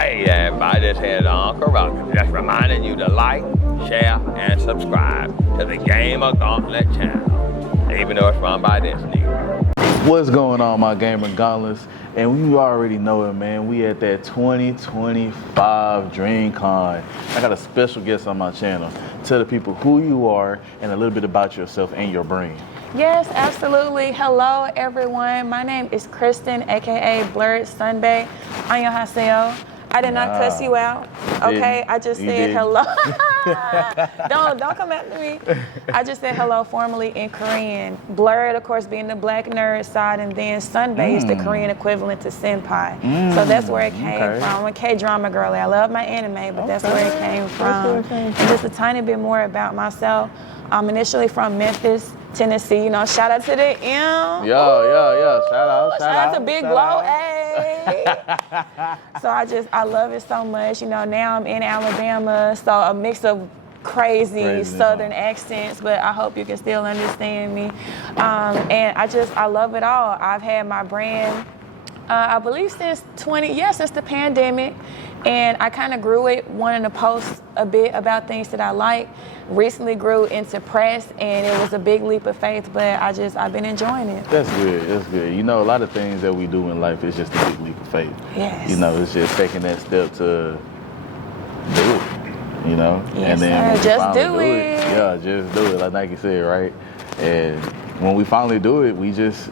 Hey everybody, this is Uncle Roger. Just reminding you to like, share, and subscribe to the GamerGauntlet channel, even though it's run by this nigga. What's going on, my GamerGauntlets? And you already know it, man. We at that 2025 Dreamcon. I got a special guest on my channel. Tell the people who you are and a little bit about yourself and your brand. Yes, absolutely. Hello, everyone. My name is Kristen, aka Blerd Sunbae. 안녕하세요. I did not cuss you out. Okay, I just said hello. don't come after me. I just said hello formally in Korean. Blerd, of course, being the black nerd side, and then Sunbae is the Korean equivalent to senpai. So that's where it came from. I'm a K-drama girly. I love my anime, but that's where it came from. And just a tiny bit more about myself. I'm initially from Memphis, Tennessee. You know, shout out to the M. Yeah. Shout out to Big Blow. Hey. So I love it so much. You know, now I'm in Alabama, so a mix of crazy southern accents, but I hope you can still understand me. And I love it all. I've had my brand, I believe since the pandemic. And I kind of grew it, wanting to post a bit about things that I like. Recently grew into press, and it was a big leap of faith, but I've been enjoying it. That's good. You know, a lot of things that we do in life is just a big leap of faith. Yes. You know, it's just taking that step to do it, you know? Yes, and then sir. Just do it. Yeah, just do it, like Nike said, right? And when we finally do it, we just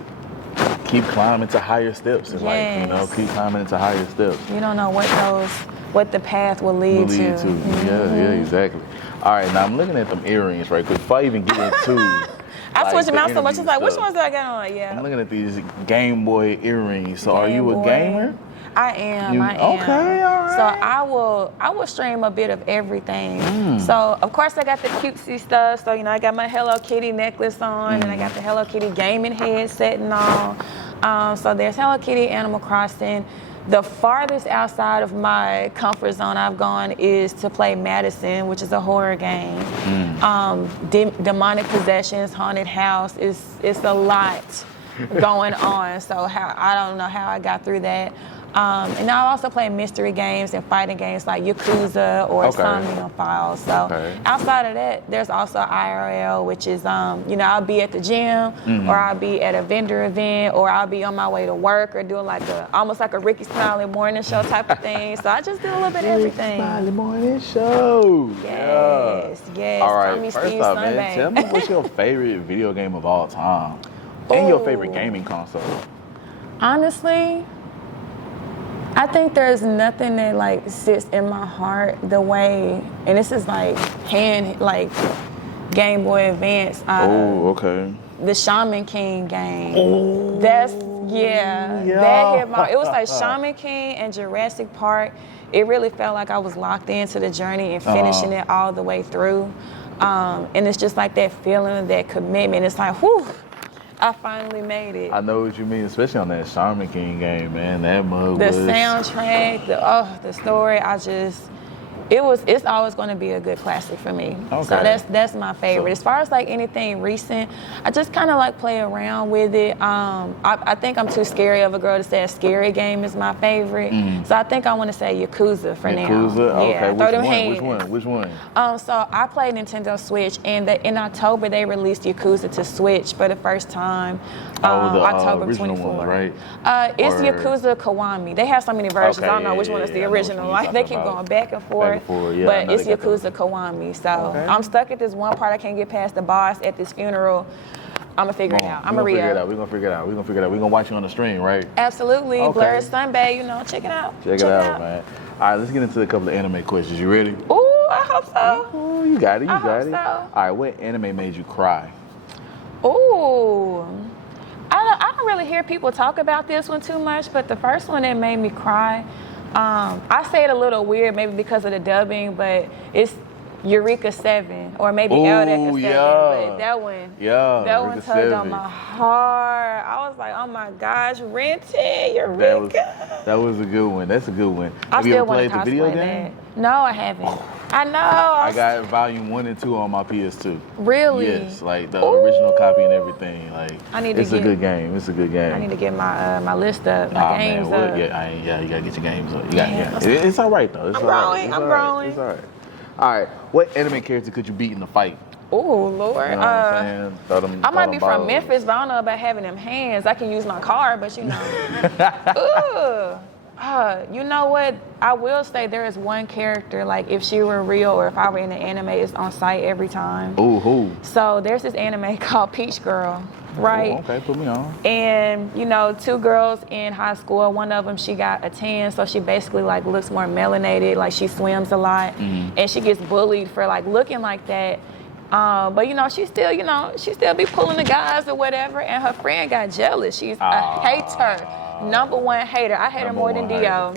keep climbing to higher steps in life, you know, keep climbing into higher steps. You don't know what the path will lead to. Yeah, exactly. All right, now I'm looking at them earrings, right? Because before I even get into I switched them out so much, it's like, which ones do I got on? Yeah. I'm looking at these Game Boy earrings. So are you a gamer? I am. Okay, all right. So I will stream a bit of everything. So of course I got the cutesy stuff. So, you know, I got my Hello Kitty necklace on, and I got the Hello Kitty gaming headset and all. So there's Hello Kitty, Animal Crossing. The farthest outside of my comfort zone I've gone is to play Madison, which is a horror game. Demonic possessions, haunted house. It's a lot going on. So I don't know how I got through that. And I also play mystery games and fighting games like Yakuza or Sunbae Files. So outside of that, there's also IRL, which is, you know, I'll be at the gym or I'll be at a vendor event or I'll be on my way to work or doing almost like a Ricky Smiley morning show type of thing. So I just do a little bit of everything. Smiley morning show. Yes. All right, first off, man, tell me what's your favorite video game of all time and your favorite gaming console? Honestly, I think there's nothing that sits in my heart the way, and this is Game Boy Advance. The Shaman King game. That hit my. It was like Shaman King and Jurassic Park. It really felt like I was locked into the journey and finishing it all the way through. And it's just like that feeling, that commitment. It's like, whew. I finally made it. I know what you mean, especially on that Shaman King game, man. That mug was... The soundtrack, the story, it's always going to be a good classic for me. Okay. So that's my favorite. As far as anything recent, I just kind of play around with it. I think I'm too scary of a girl to say a scary game is my favorite. So I think I want to say Yakuza for now. Yakuza? Okay. Yeah, throw them hands. Which one? So I played Nintendo Switch, and in October they released Yakuza to Switch for the first time. October 24. Right? It's Yakuza Kiwami. They have so many versions. I don't know which one is the original. They keep going back and forth. But it's Yakuza Kiwami. So I'm stuck at this one part. I can't get past the boss at this funeral. I'm going to figure it out. We're going to figure it out. We're going to watch you on the stream, right? Absolutely. Blerd Sunbae, you know, check it out. Check it out, man. All right, let's get into a couple of anime questions. You ready? Ooh, I hope so. Ooh, you got it. I hope so. All right, what anime made you cry? Ooh. I don't really hear people talk about this one too much, but the first one that made me cry, I say it a little weird, maybe because of the dubbing, but it's Eureka 7 or maybe Eldeka 7. But that one tugged on my heart. I was like, oh my gosh, Renton, Eureka. That was a good one. That's a good one. I Have you still ever want played to the video cosplay game? that. No, I haven't. I know. I got volume 1 and 2 on my PS2. Really? Yes, like the original copy and everything. Like, it's a good game. It's a good game. I need to get my my list up, my games up. Yeah, you gotta get your games up. It's all right though. I'm growing. It's all right. All right. What anime character could you beat in a fight? Oh Lord. You know what I'm saying? I might be from Memphis, but I don't know about having them hands. I can use my car, but you know. You know what? I will say there is one character, like if she were real or if I were in the anime, it's on site every time. Ooh, who? So there's this anime called Peach Girl, right? Ooh, okay, put me on. And you know, 2 girls in high school. One of them, she got a tan, so she basically like looks more melanated, like she swims a lot, and she gets bullied for like looking like that. But you know, she still be pulling the guys or whatever. And her friend got jealous. She's a hater, #1 hater. I hate her more than Dio.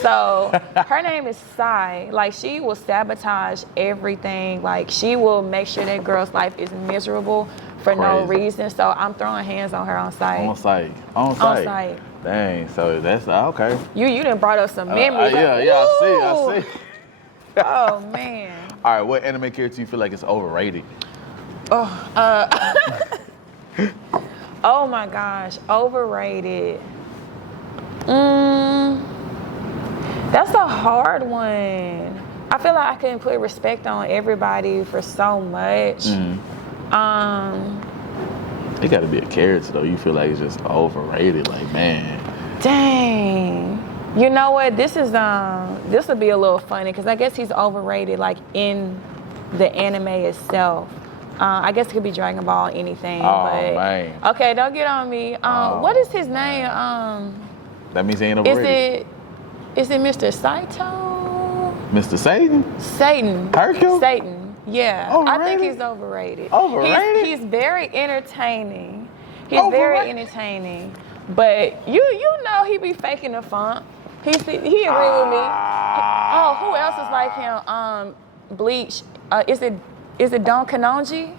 So her name is Sai. Like she will sabotage everything. Like she will make sure that girl's life is miserable for no reason. So I'm throwing hands on her on site. On site. Dang. So that's okay. You done brought up some memories. I see. Oh man. All right, what anime character do you feel like is overrated? Oh my gosh, overrated. That's a hard one. I feel like I couldn't put respect on everybody for so much. It got to be a character though. You feel like it's just overrated, like man. Dang. You know what? This will be a little funny because I guess he's overrated, like in the anime itself. I guess it could be Dragon Ball, anything. Oh but, man. Okay, don't get on me. What is his name? That means he ain't overrated. Is it Mr. Saito? Mr. Satan? Satan. Hercule? Satan. Yeah. Overrated? I think he's overrated. Overrated? He's very entertaining. Very entertaining. But you know he be faking the funk. He agree with me. Who else is like him? Bleach. Is it Don Kanonji?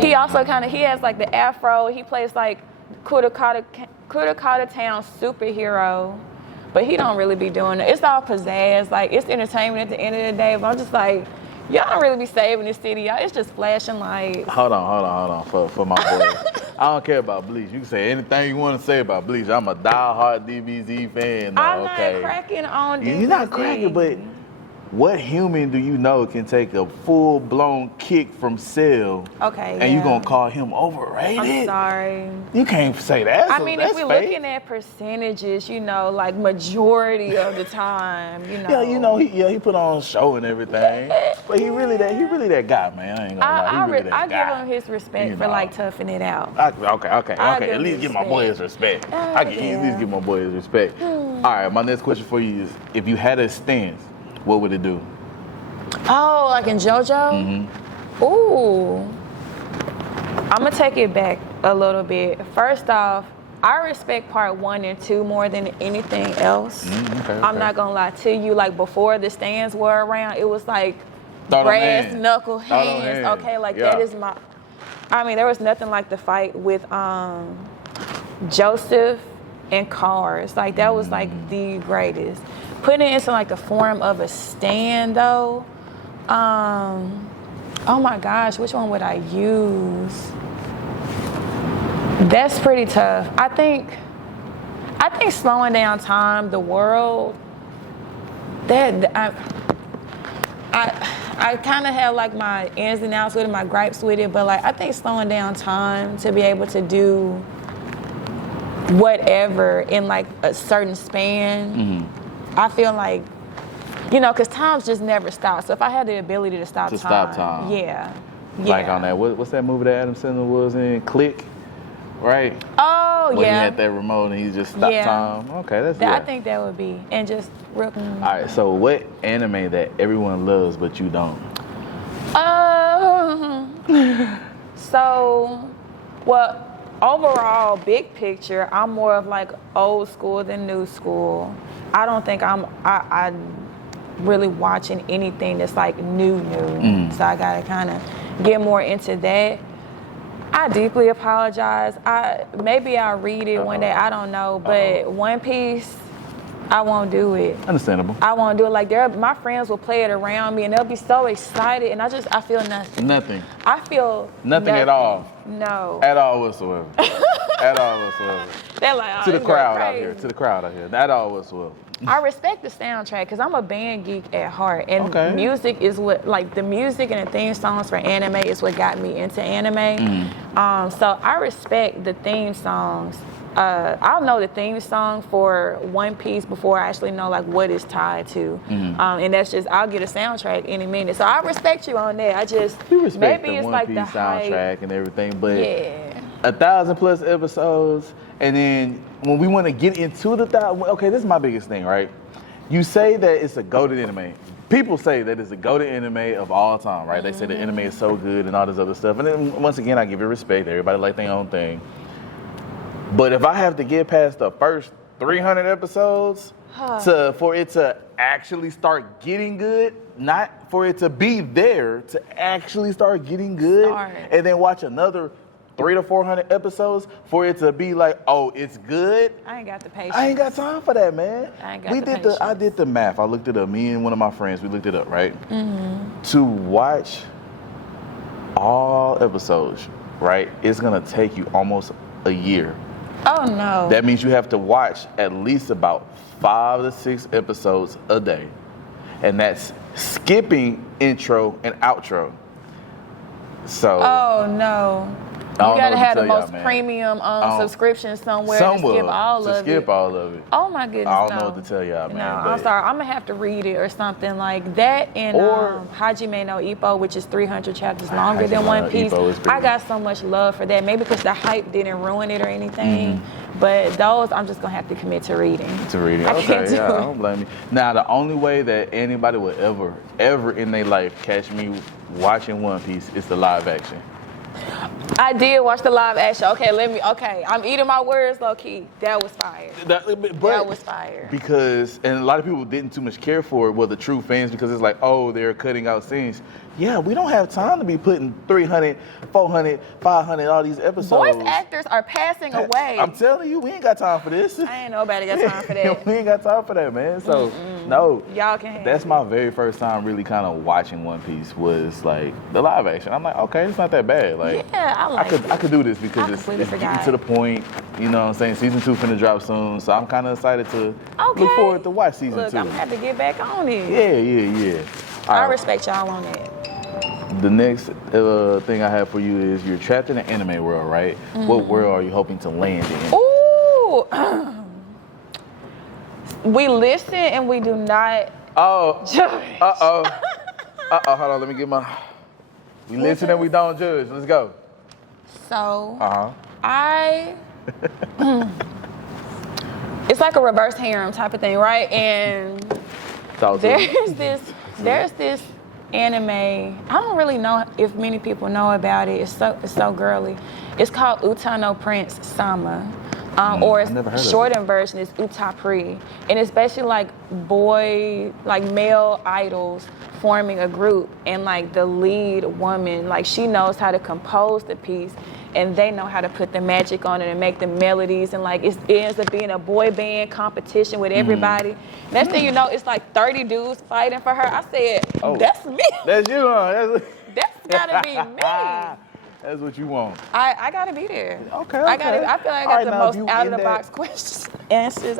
He also he has like the afro. He plays like Kurakata Town superhero, but he don't really be doing it. It's all pizzazz. Like it's entertainment at the end of the day. But I'm just like, y'all don't really be saving the city. Y'all, it's just flashing lights. Hold on. For my boy. I don't care about Bleach. You can say anything you want to say about Bleach. I'm a diehard DBZ fan. I'm not cracking on DBZ. You're not cracking, but what human do you know can take a full-blown kick from Cell? And you gonna call him overrated? I'm sorry. You can't say that. I mean, if we're looking at percentages, you know, like majority of the time, you know. Yeah, you know, he put on a show and everything, but he really that guy, man. I ain't gonna lie. I give him his respect for like toughing it out. Okay. At least give my boy his respect. I can at least give my boy his respect. All right, my next question for you is: if you had a stance, what would it do? Oh, like in JoJo? Ooh. I'm going to take it back a little bit. First off, I respect part 1 and 2 more than anything else. I'm not going to lie to you. Like before the stands were around, it was like brass knuckle hands. Okay, like that is my... I mean, there was nothing like the fight with Joseph and Cars. Like that was like the greatest. Putting it into like the form of a stand though, oh my gosh, which one would I use? That's pretty tough. I think slowing down time, the world, that I kind of have like my ins and outs with it, my gripes with it, but like I think slowing down time to be able to do whatever in like a certain span. I feel like, you know, because times just never stop. So if I had the ability to stop time. Yeah. Like on that, what's that movie that Adam Sandler was in? Click, right? Oh, When he had that remote and he just stopped time. Okay, that's good. I think that would be, and just real. All right, so what anime that everyone loves but you don't? Overall, big picture, I'm more of like old school than new school. I don't think I'm really watching anything that's like new. So I gotta kind of get more into that. I deeply apologize. Maybe I'll read it one day. I don't know, but One Piece. I won't do it. Understandable. I won't do it. Like my friends will play it around me and they'll be so excited and I feel nothing. Nothing. I feel nothing at all. No. At all whatsoever. At all whatsoever. They're like, oh, to the crowd out here. To the crowd out here. At all whatsoever. I respect the soundtrack because I'm a band geek at heart, and music is what, like the music and the theme songs for anime is what got me into anime. So I respect the theme songs. I'll know the theme song for One Piece before I actually know like what it's tied to, and that's just I'll get a soundtrack any minute. So I respect you on that. You respect maybe the it's One like Piece the soundtrack hype. and everything, but Yeah. 1,000+ episodes, and then when we want to get into the okay, this is my biggest thing, right? You say that it's a goated anime. People say that it's a goated anime of all time, right? They say the anime is so good and all this other stuff. And then once again, I give it respect. Everybody like their own thing. But if I have to get past the first 300 episodes for it to actually start getting good, not for it to be there, to actually start getting good, and then watch another 300 to 400 episodes for it to be like, oh, it's good. I ain't got the patience. I ain't got time for that, man. I ain't got the patience. I did the math. I looked it up. Me and one of my friends, we looked it up, right? To watch all episodes, right, it's gonna take you almost a year. Oh no. That means you have to watch at least about 5 to 6 episodes a day. And that's skipping intro and outro. So. Oh no. You gotta have the most premium subscription somewhere to skip all of it. Skip all of it. Oh my goodness, I don't know what to tell y'all, man. No, I'm sorry. I'm gonna have to read it or something like that. And Hajime no Ippo, which is 300 chapters longer than One Piece. I got so much love for that. Maybe because the hype didn't ruin it or anything. But those, I'm just gonna have to commit to reading. Okay, yeah, I don't blame you. Now, the only way that anybody would ever in their life catch me watching One Piece is the live action. I did watch the live action. Okay, I'm eating my words low key. That was fire. That was fire. Because, and a lot of people didn't too much care for it, well, the true fans, because it's like, oh, they're cutting out scenes. Yeah, we don't have time to be putting 300, 400, 500, all these episodes. Voice actors are passing away. I'm telling you, we ain't got time for this. I ain't nobody got time for that. We ain't got time for that, man. So, no. Y'all can. That's my very first time really kind of watching One Piece was like the live action. I'm like, okay, it's not that bad. Like, yeah, I could do this because it's getting to the point. You know what I'm saying? Season 2 finna drop soon, so I'm kind of excited to look forward to watch season 2. I'm gonna have to get back on it. Yeah. I respect y'all on that. The next thing I have for you is you're trapped in an anime world, right? What world are you hoping to land in? Ooh. We listen and we do not. Judge. Hold on, let me get my. We listen and we don't judge. Let's go. So. It's like a reverse harem type of thing, right? And there's this anime. I don't really know if many people know about it. It's so girly. It's called Uta no Prince Sama. Or its shortened version is Utapri. And it's basically like male idols forming a group, and like the lead woman, like she knows how to compose the piece and they know how to put the magic on it and make the melodies, and like it ends up being a boy band competition with everybody. Next thing you know, it's like 30 dudes fighting for her. I said, that's me. That's you, huh? That's gotta be me. That's what you want. I gotta be there. Okay. I feel like I got the most out of the box questions, answers.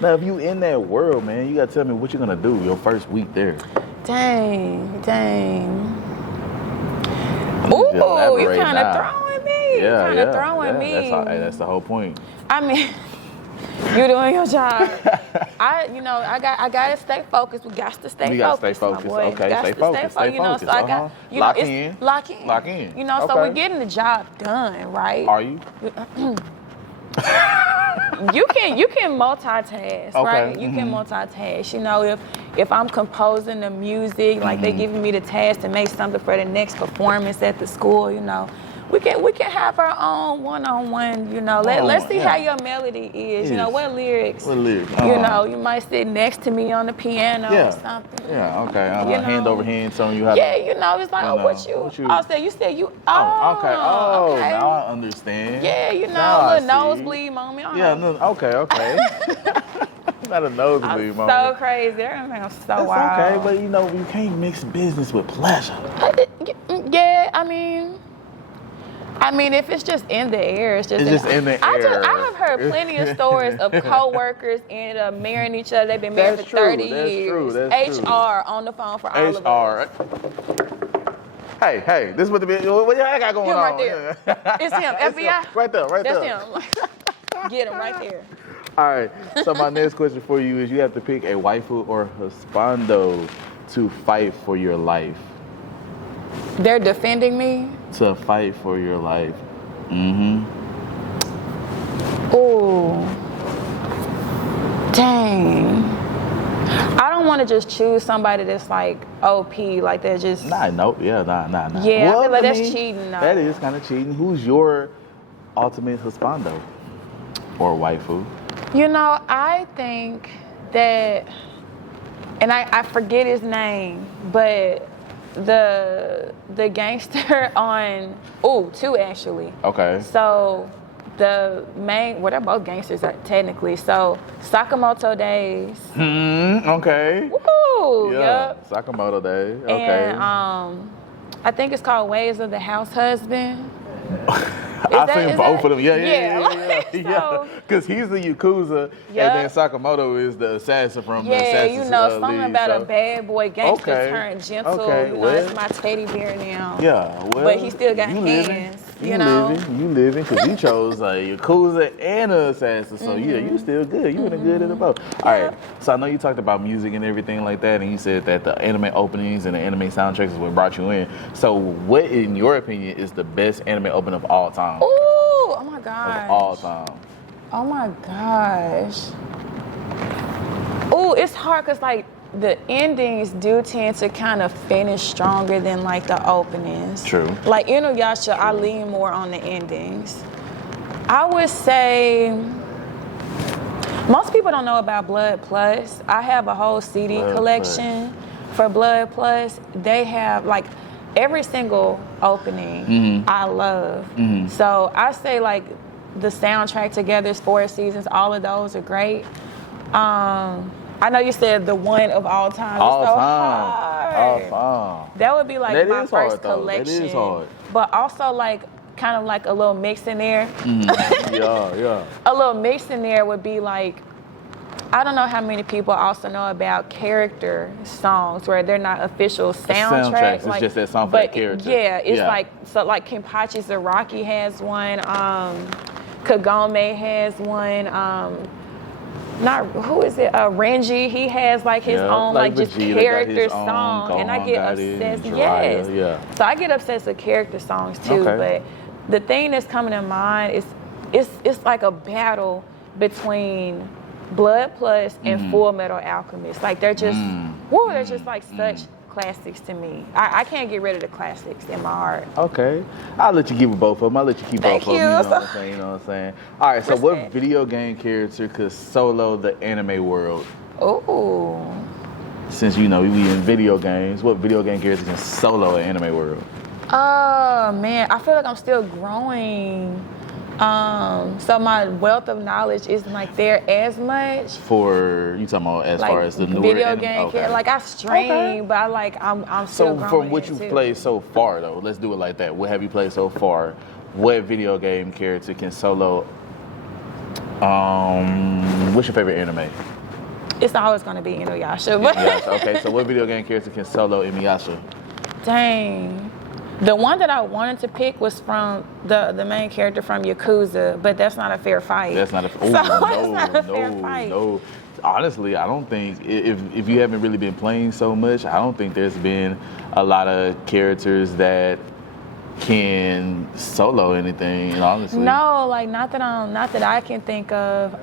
Now, if you in that world, man, you gotta tell me what you're gonna do your first week there. Dang. Ooh, you kind of throwing me. That's the whole point. I mean, you doing your job. I gotta stay focused. We got to stay focused. You gotta stay focused. Okay, stay focused. So I got, lock in. Lock in. So we're getting the job done, right? Are you? You can multitask, right? You can multitask. You know, if I'm composing the music, like they giving me the task to make something for the next performance at the school, you know, we can have our own one-on-one, you know. Let's see how your melody is. You know, what lyrics. You know, you might sit next to me on the piano or something. Yeah, okay. Hand over hand showing you how to. You know, it's like, what you. You said you. Okay. Now I understand. Yeah, you know, a little nosebleed moment. Okay. Not a nosebleed I'm moment. so crazy. Everything I'm so That's wild. okay, but you know, you can't mix business with pleasure. Yeah, I mean, if it's just in the air, it's just in the air. I have heard plenty of stories of coworkers end up marrying each other. They've been married for 30 years. That's true. HR on the phone for all of us. Hey, this is what y'all got going Him on. right there. It's him, FBI. Right there, That's him. Get him right there. All right, so my next question for you is you have to pick a waifu or husbando to fight for your life. They're defending me? To fight for your life. Mm-hmm. Ooh. Dang. I don't want to just choose somebody that's like OP, like they're just... Nah. Yeah, Well, I feel like that's cheating though. That is kind of cheating. Who's your ultimate husbando or waifu? You know, I think that, and I forget his name, but the gangster on, two actually. Okay. So the main, they're both gangsters technically. So Sakamoto Days. Okay. Woo! Yeah. Yep. Sakamoto Day. Okay. And I think it's called Ways of the House Husband. I've seen both of them. Yeah. So, because he's the Yakuza, Yep. and then Sakamoto is the assassin from the Assassin's you know, something League, about so. a bad boy gangster Okay. turned gentle. Okay, You know, well. it's my teddy bear now. Yeah, well, But he still got you hands, living, you know? You living, because you chose a Yakuza and an assassin, so yeah, Mm-hmm. you still good. You been good in the both. All right, so I know you talked about music and everything like that, and you said that the anime openings and the anime soundtracks is what brought you in. So what, in your opinion, is the best anime opening of all time? Ooh, oh my gosh. Of all time. Oh my gosh. Ooh, it's hard because like the endings do tend to kind of finish stronger than like the openings. True. Like Inuyasha, I lean more on the endings. I would say most people don't know about Blood Plus. I have a whole CD Blood collection for Blood Plus. They have like every single opening I love. So I say like the soundtrack together is 4 seasons. All of those are great. I know you said the one of all time. All it's so time. hard. That would be like That my is first hard, though. collection. That is hard. But also like kind of like a little mix in there. Yeah. A little mix in there would be like, I don't know how many people also know about character songs where they're not official soundtracks. It's just that song for that character. Yeah, it's like, so like Kenpachi Zaraki has one, Kagome has one, Renji, he has like his own like just Vegeta character got his song, own, and I Gohan get got his, obsessed. Jiraiya, Yes, so I get obsessed with character songs too. Okay. But the thing that's coming to mind is it's like a battle between Blood Plus and Full Metal Alchemist. Like they're just, they're just like such classics to me. I can't get rid of the classics in my heart. Okay. I'll let you give it both of them. I'll let you keep Thank both of them. you. You know what I'm saying? All right, so Respect. what video game character could solo the anime world? Ooh. Since, you know, we in video games, what video game character can solo an anime world? Oh, man. I feel like I'm still growing. So my wealth of knowledge isn't like there as much. For, you talking about as Like far as the newer video anime? game, Okay. like I stream, but I'm still So growing from what it, you've too. played so far, though, let's do it like that. What have you played so far? What video game character can solo? What's your favorite anime? It's always gonna be Inuyasha. But Inuyasha. Okay, so what video game character can solo Inuyasha? Dang. The one that I wanted to pick was from the main character from Yakuza, but that's not a fair fight. That's not a It's not a fair fight. no. Honestly, I don't think if you haven't really been playing so much, I don't think there's been a lot of characters that can solo anything. Honestly, No, like not that I can think of.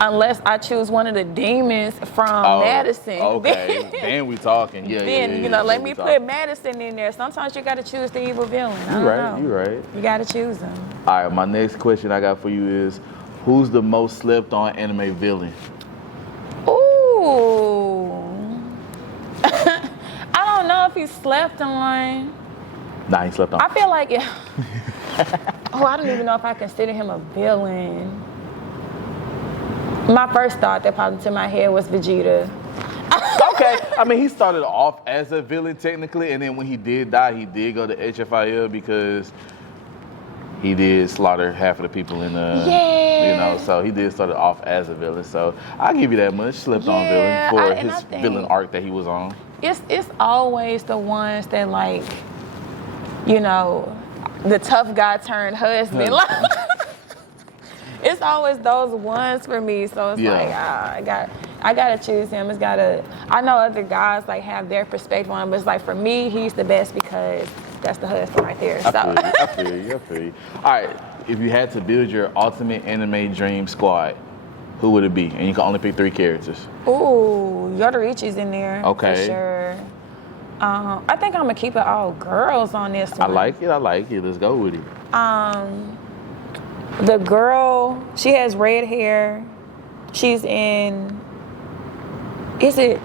Unless I choose one of the demons from Madison. Okay, then we talking. Yeah, Then let me put Madison in there. Sometimes you got to choose the evil villain. You're right. You got to choose them. All right, my next question I got for you is, who's the most slept on anime villain? Ooh. I don't know if he slept on. Nah, he slept on. I feel like I don't even know if I consider him a villain. My first thought that popped into my head was Vegeta. Okay, I mean, he started off as a villain technically, and then when he did die, he did go to HFIL because he did slaughter half of the people in the, you know, so he did start off as a villain. So I'll give you that much, slept on villain for his villain arc that he was on. It's always the ones that, like, you know, the tough guy turned husband. It's always those ones for me. So it's like, I gotta choose him. I know other guys like have their perspective on him, but it's like for me, he's the best because that's the husband right there. I feel you. All right, if you had to build your ultimate anime dream squad, who would it be? And you can only pick 3 characters. Ooh, Yodorichi's in there. Okay. For sure. I think I'm gonna keep it all girls on this one. I like it. Let's go with it. The girl, she has red hair. She's in. Is it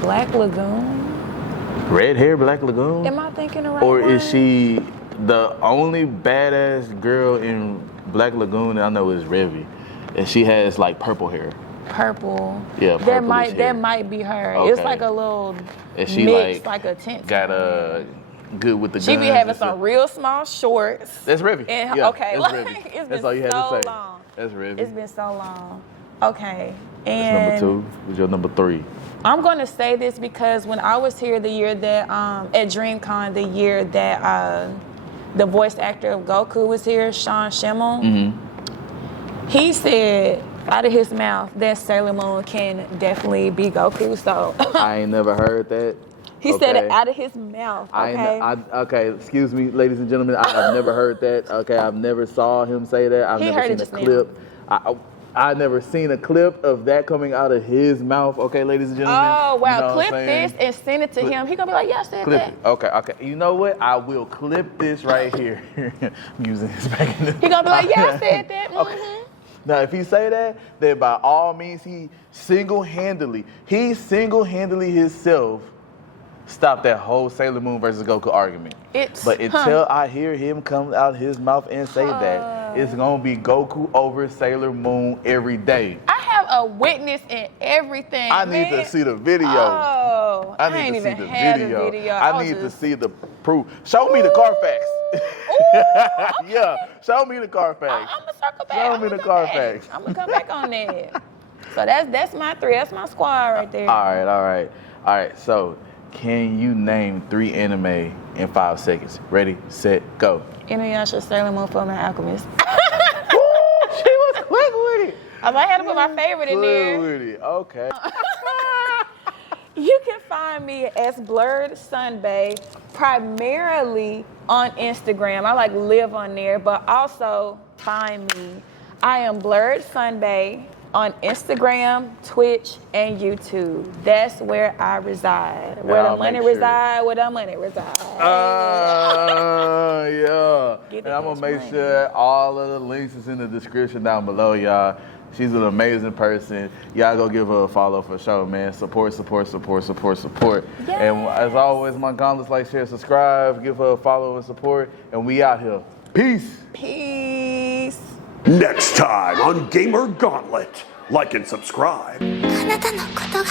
Black Lagoon? Red hair, Black Lagoon? Am I thinking the right Or one? is she the only badass girl in Black Lagoon that I know is Revy, and she has like purple hair. Purple. Yeah, that might be her. Okay. It's like a little and she mix, like a tint. Got a good with the. She be having some real small shorts. That's Revy. And, yeah, okay, that's like, Revy. it's That's been all you had so to say. long. That's Revy. It's been so long. Okay, That's and number 2. Who's your number 3? I'm going to say this because when I was here the year that at Dreamcon, the year that the voice actor of Goku was here, Sean Schemmel, he said out of his mouth that Sailor Moon can definitely be Goku. So I ain't never heard that. He said it out of his mouth. Okay. Okay, excuse me, ladies and gentlemen. I have never heard that. Okay, I've never saw him say that. I've never seen a clip. I've never seen a clip of that coming out of his mouth. Okay, ladies and gentlemen. Oh wow! You know clip this and send it to him. He gonna be like, "Yeah, I said clip that." It. Okay. You know what? I will clip this right here. I'm using this back in the. He gonna be like, "Yeah, I said that." Okay. Now, if he say that, then by all means, he single-handedly himself stopped that whole Sailor Moon versus Goku argument. But until I hear him come out his mouth and say that, it's gonna be Goku over Sailor Moon every day. I have a witness in everything. I need to see the video. Oh, I need to see the video. I need to see the proof. Show me the Carfax. Yeah, show me the Carfax. I'm gonna circle back. Show me the Carfax. I'm gonna come back on that. So that's my 3. That's my squad right there. All right. So, can you name 3 anime in 5 seconds? Ready, set, go. Inuyasha, Sailor Moon, Fullmetal Alchemist. Ooh, she was quick with it. I might have to put my favorite in there. With it. Okay. You can find me as Blerd Sunbae primarily on Instagram. I live on there, but also find me. I am Blerd Sunbae on Instagram, Twitch, and YouTube. That's where I reside. Where the money reside. Yeah. And I'm gonna make sure all of the links is in the description down below, y'all. She's an amazing person. Y'all go give her a follow for sure, man. Support. Yes. And as always, my gauntlets, like, share, subscribe, give her a follow and support. And we out here. Peace. Peace. Next time on Gamer Gauntlet, like and subscribe. あなたのことが